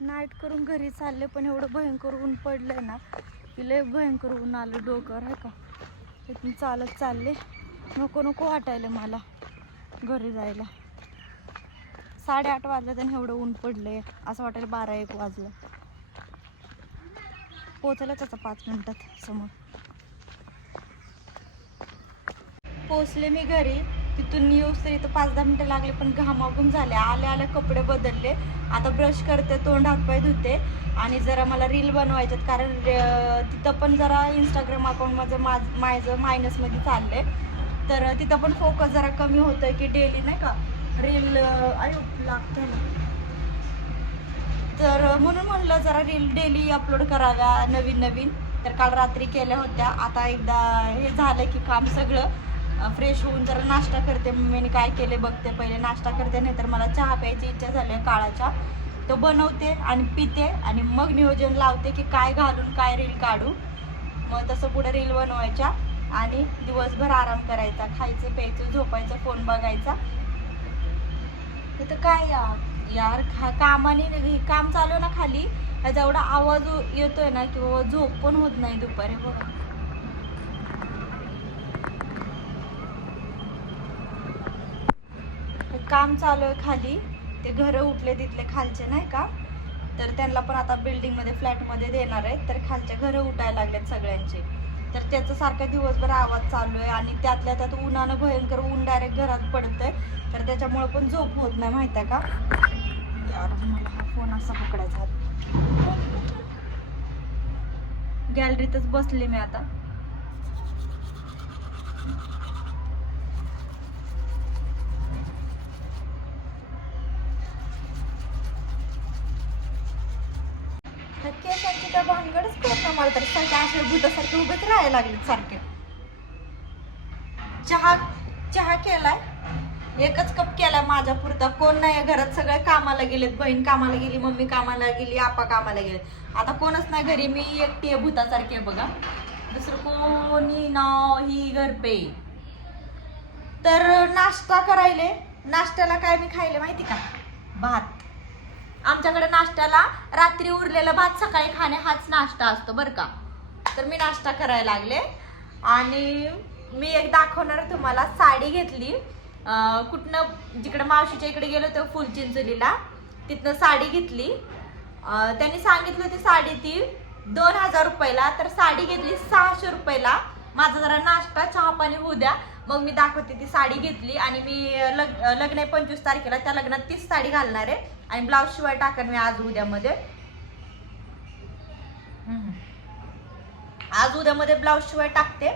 Night करून घरी चालले पण एवढं भयंकर ऊन पडलंय ना की लय भयंकर ऊन आलं डोकर आहे का? तिथून चालत चालले. नको नको वाटायला मला घरी जायला. साडेआठ वाजले आणि एवढं ऊन पडलंय. असं वाटायला बारा एक वाजलं. पोचलंच आता पाच मिनिटात समोर. पोचले मी घरी. तिथून येऊस तरी तर पाच दहा मिनटं लागले पण घामाघूम झाले. आले आले कपडे बदलले. आता ब्रश करते तोंड हातपाय धुते. आणि जरा मला रील बनवायच्यात कारण तिथं पण जरा इंस्टाग्राम अकाउंट माझं माझ माझं मायनसमध्ये चाललंय. तर तिथं पण फोकस जरा कमी होतं आहे की डेली नाही का? रील आयो लागतं ना. तर म्हणून म्हणलं जरा रील डेली अपलोड कराव्या नवीन नवीन तर काल रात्री केल्या होत्या. आता एकदा हे झालं की काम सगळं. फ्रेश होऊन जरा नाश्ता करते. मम्मीने काय केले बघते. पहिले नाश्ता करते नाही तर मला चहा प्यायची इच्छा झाली आहे काळाच्या. तो बनवते आणि पिते आणि मग नियोजन लावते की काय घालून काय रील काढू. मग तसं पुढे रील बनवायच्या आणि दिवसभर आराम करायचा. खायचं प्यायचं झोपायचं फोन बघायचा. तर काय यार यार खा कामाने हे काम चालू आहे ना खाली. ह्याचा एवढा आवाज येतोय ना की बाबा झोप पण होत नाही दुपारी बघा. काम चालू आहे खाली. ते घरं उठले तिथले खालचे नाही का? तर त्यांना पण आता बिल्डिंगमध्ये फ्लॅटमध्ये देणार आहेत. तर खालच्या घरं उठायला लागलेत सगळ्यांचे. तर त्याचं सारखं दिवसभर आवाज चालू आहे आणि त्यातल्या त्यात उन्हानं भयंकर ऊन डायरेक्ट घरात पडतंय. तर त्याच्यामुळे पण झोप होत नाही माहिती आहे का? यार मला हा फोन असा पकडायचा. गॅलरीतच बसले मी आता त्या केसांची काय भानगडच करत ना मला तर. सारखे असे भूतासारखे उभेच राहायला लागले सारखे. चहा चहा केलाय. एकच कप केलाय माझ्या पुरता. कोण नाही घरात. सगळे कामाला गेलेत. बहीण कामाला गेली मम्मी कामाला गेली आपा कामाला गेले आता कोणच नाही घरी. मी एकटी आहे भूतासारखी आहे बघा. दुसरं कोणी नाही घर पे. तर नाश्ता करायले. नाश्त्याला काय मी खायले माहिती का? भात. आमच्याकडे नाश्त्याला रात्री उरलेला भात सकाळी खाणे हाच नाश्ता असतो बरं का. तर मी नाश्ता करायला लागले. आणि मी एक दाखवणार तुम्हाला साडी घेतली. कुठनं जिकडे मावशीच्या इकडे गेलो तेव्हा फुलचिंचोलीला तिथनं साडी घेतली. त्यांनी सांगितलं होती साडी ती दोन हजार रुपयाला तर साडी घेतली सहाशे रुपयाला. माझा जरा नाश्ता चहा पाणी होऊ द्या. मग मी दाखवते ती साडी घेतली आणि मी लग लग्न आहे पंचवीस तारखेला त्या लग्नात तीच साडी घालणार आहे. आणि ब्लाऊज शिवाय टाकन मी आज उद्यामध्ये. आज उद्यामध्ये ब्लाऊज शिवाय टाकते.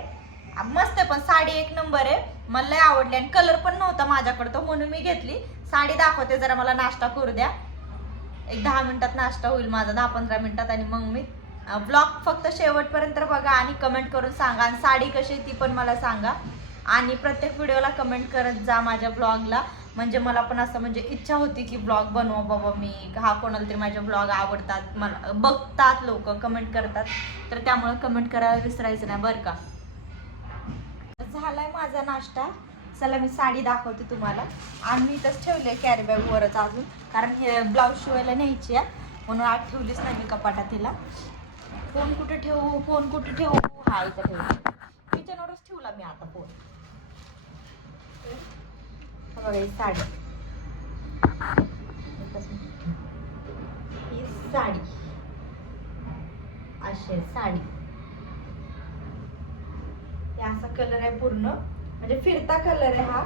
मस्त आहे पण साडी एक नंबर आहे. मला लय आवडली आणि कलर पण नव्हता माझ्याकडं तो म्हणून मी घेतली. साडी दाखवते जरा मला नाश्ता करू द्या. एक दहा मिनिटात नाश्ता होईल माझा दहा पंधरा मिनिटात आणि मग मी ब्लॉग फक्त शेवटपर्यंत बघा आणि कमेंट करून सांगा. आणि साडी कशी आहे ती पण मला सांगा. आणि प्रत्येक व्हिडिओला कमेंट करत जा माझ्या ब्लॉगला म्हणजे मला पण असं म्हणजे इच्छा होती की ब्लॉग बनवा बाबा मी. हा कोणाला तरी माझे ब्लॉग आवडतात. मला बघतात लोक कमेंट करतात. तर त्यामुळे कमेंट करायला विसरायचं नाही बरं का? झालाय माझा नाश्ता. चला मी साडी दाखवते तुम्हाला. आणि मी इथंच ठेवले कॅरी बॅग वरच अजून. कारण हे ब्लाऊज शिवायला न्यायची आहे. म्हणून आज ठेवलीच नाही मी कपाटात तिला फोन कुठे ठेवू? फोन कुठे ठेवू? हा इथं ठेवू किचनवरच ठेवला मी आता फोन बघा साडी. ही साडी. अशी आहे साडी. हे असा कलर आहे पूर्ण. म्हणजे फिरता कलर आहे हा.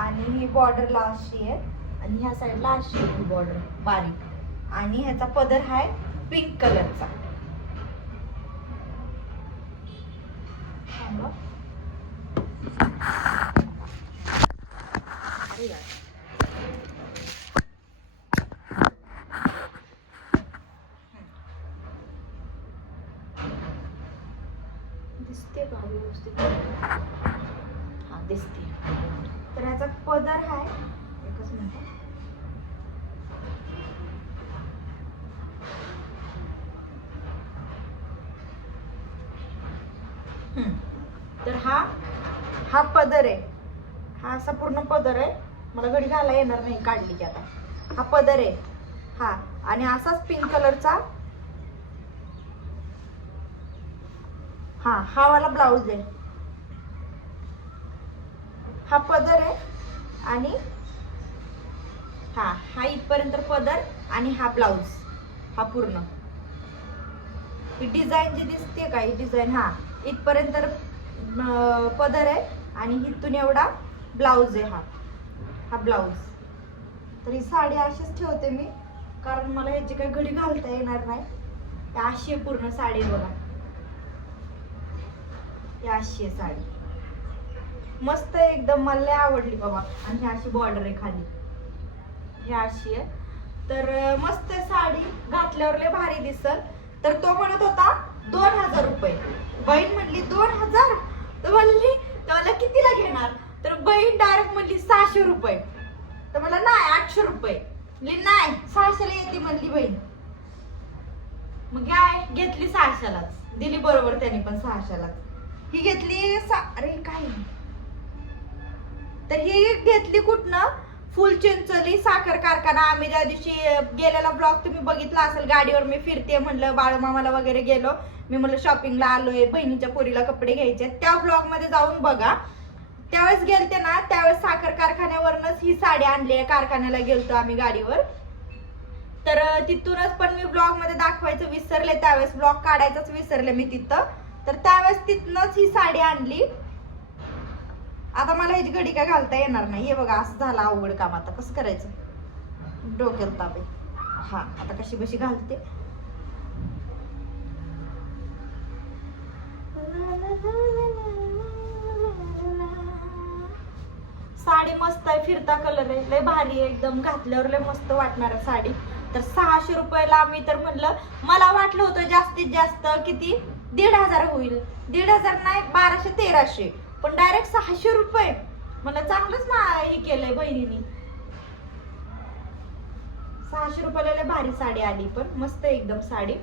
आणि ही बॉर्डरला अशी आहे. आणि ह्या साईडला अशी आहे ही बॉर्डर बारीक. आणि ह्याचा पदर आहे पिंक कलरचा थांबा. अरे यार. दिसते का व्यवस्थित. हा दिसते. तर ह्याचा पदर आहे एकच मिनिट. तर हा हा पदर आहे. हा असा पूर्ण पदर आहे. मला घडी घाला येणार नाही काढली की आता. हा पदर आहे. हा आणि असाच पिंक कलरचा हा हा वाला ब्लाऊज आहे. हा पदर आहे आणि हा हा इथपर्यंत पदर आणि हा ब्लाऊज हा पूर्ण. ही डिझाईन जी दिसते का? ही डिझाईन हा. इथपर्यंत पदर आहे आणि इथून एवढा ब्लाऊज आहे हा. हा ब्लाऊज. तर ही साडी अशीच ठेवते मी कारण मला ह्याची काही घडी घालता येणार नाही. अशी आहे पूर्ण साडी बघा. अशी आहे साडी. मस्त एकदम मला लय आवडली बाबा. आणि ही अशी बॉर्डर आहे खाली. ही अशी आहे. तर मस्त आहे साडी. घातल्यावर लय भारी दिसल. तर तो म्हणत होता दोन हजार रुपये. बहीण म्हणली दोन हजार? तर म्हणली तर मला कितीला घेणार? तर बहीण डायरेक्ट म्हणली सहाशे रुपये. तर मला नाही आठशे रुपये. म्हणली नाही सहाशेला येते म्हणली बहीण. मग काय घेतली सहाशेलाच. दिली बरोबर त्यांनी पण सहाशेलाच. ही घेतली सा अरे काय? तर ही घेतली कुठनं? फुल चिंचली साखर कारखाना. आम्ही ज्या दिवशी गेलेला ब्लॉग तुम्ही बघितला असेल गाडीवर मी फिरते म्हणलं बाळूमामाला वगैरे गेलो. मी म्हणलं शॉपिंगला आलोय बहिणीच्या पोरीला कपडे घ्यायचे त्या ब्लॉगमध्ये जाऊन बघा त्यावेळेस गेलते ना त्यावेळेस साखर कारखान्यावरनच ही साडी आणली आहे. कारखान्याला गेलतो आम्ही गाडीवर. तर तिथूनच पण मी ब्लॉगमध्ये दाखवायचं विसरले. त्यावेळेस ब्लॉग काढायचंच विसरले मी तिथं. तर त्यावेळेस तिथनच ही साडी आणली. आता मला ह्याची घडी काय घालता येणार नाही. हे बघा असं झालं अवघड काम. आता कसं करायचं? डोक्याला ताबे हा आता कशी बशी घालते? मस्त आहे फिरता कलर आहे. लय भारी आहे एकदम. घातल्यावर लय मस्त वाटणार आहे साडी. तर सहाशे रुपयाला आम्ही तर म्हणलं मला वाटलं होतं जास्तीत जास्त किती? दीड हजार होईल. दीड हजार नाही बाराशे तेराशे. पण डायरेक्ट सहाशे रुपये. मला चांगलंच ना हे केलंय बहिणीने. सहाशे रुपयाला लय भारी साडी आली पण. मस्त आहे एकदम साडी.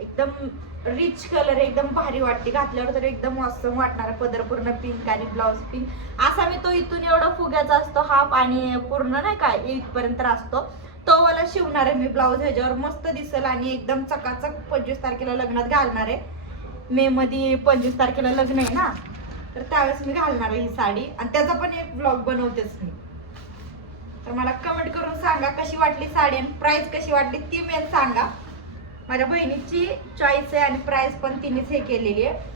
एकदम रिच कलर एकदम भारी वाटते. घातल्यावर तर एकदम मॉसम वाटणार पदर पूर्ण पिंक आणि ब्लाऊज पिंक असा मी तो इथून एवढा फुग्याचा असतो हाफ आणि पूर्ण नाही काय इथपर्यंत असतो तो मला शिवणार आहे मी ब्लाऊज ह्याच्यावर. मस्त दिसेल आणि एकदम चकाचक पंचवीस तारखेला लग्नात घालणार आहे. मे मध्ये पंचवीस तारखेला लग्न आहे ना? तर त्यावेळेस मी घालणार आहे ही साडी. आणि त्याचा पण एक ब्लॉग बनवतेच मी. तर मला कमेंट करून सांगा कशी वाटली साडी आणि प्राईस कशी वाटली ती मेन सांगा. माझ्या बहिणीची चॉईस आहे आणि प्राईस पण तिनेच हे केलेली आहे.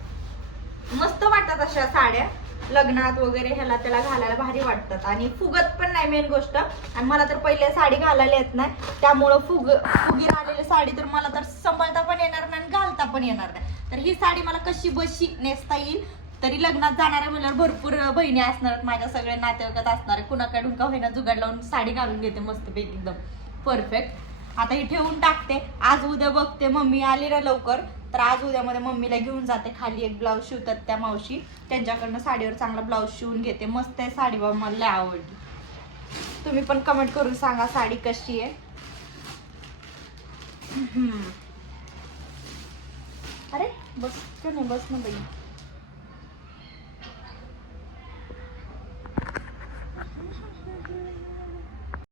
मस्त वाटतात अशा साड्या. लग्नात वगैरे ह्याला त्याला घालायला भारी वाटतात. आणि फुगत पण नाही मेन गोष्ट. आणि मला तर पहिले साडी घालायला येत नाही. त्यामुळं फुग फुगी राहिलेली साडी तर मला तर सांभाळता पण येणार नाही आणि घालता पण येणार नाही. तर ही साडी मला कशी बशी नेसता येईल? तरी लग्नात जाणाऱ्या म्हणल्यावर भरपूर बहिणी असणार माझ्या सगळ्या नातेवाईकात असणार आहे कुणाकडून का होईना जुगाड लावून साडी घालून घेते मस्तपैकी एकदम. परफेक्ट आता ही ठेवून टाकते. आज उद्या बघते. मम्मी आली ना लवकर. तर आज उद्यामध्ये मम्मीला घेऊन जाते. खाली एक ब्लाऊज शिवतात त्या मावशी. त्यांच्याकडनं साडीवर चांगला ब्लाऊज शिवून घेते. मस्त आहे साडी बाबा मला लय आवडली. तुम्ही पण कमेंट करून सांगा साडी कशी आहे. अरे बस नाही बस ना बाई.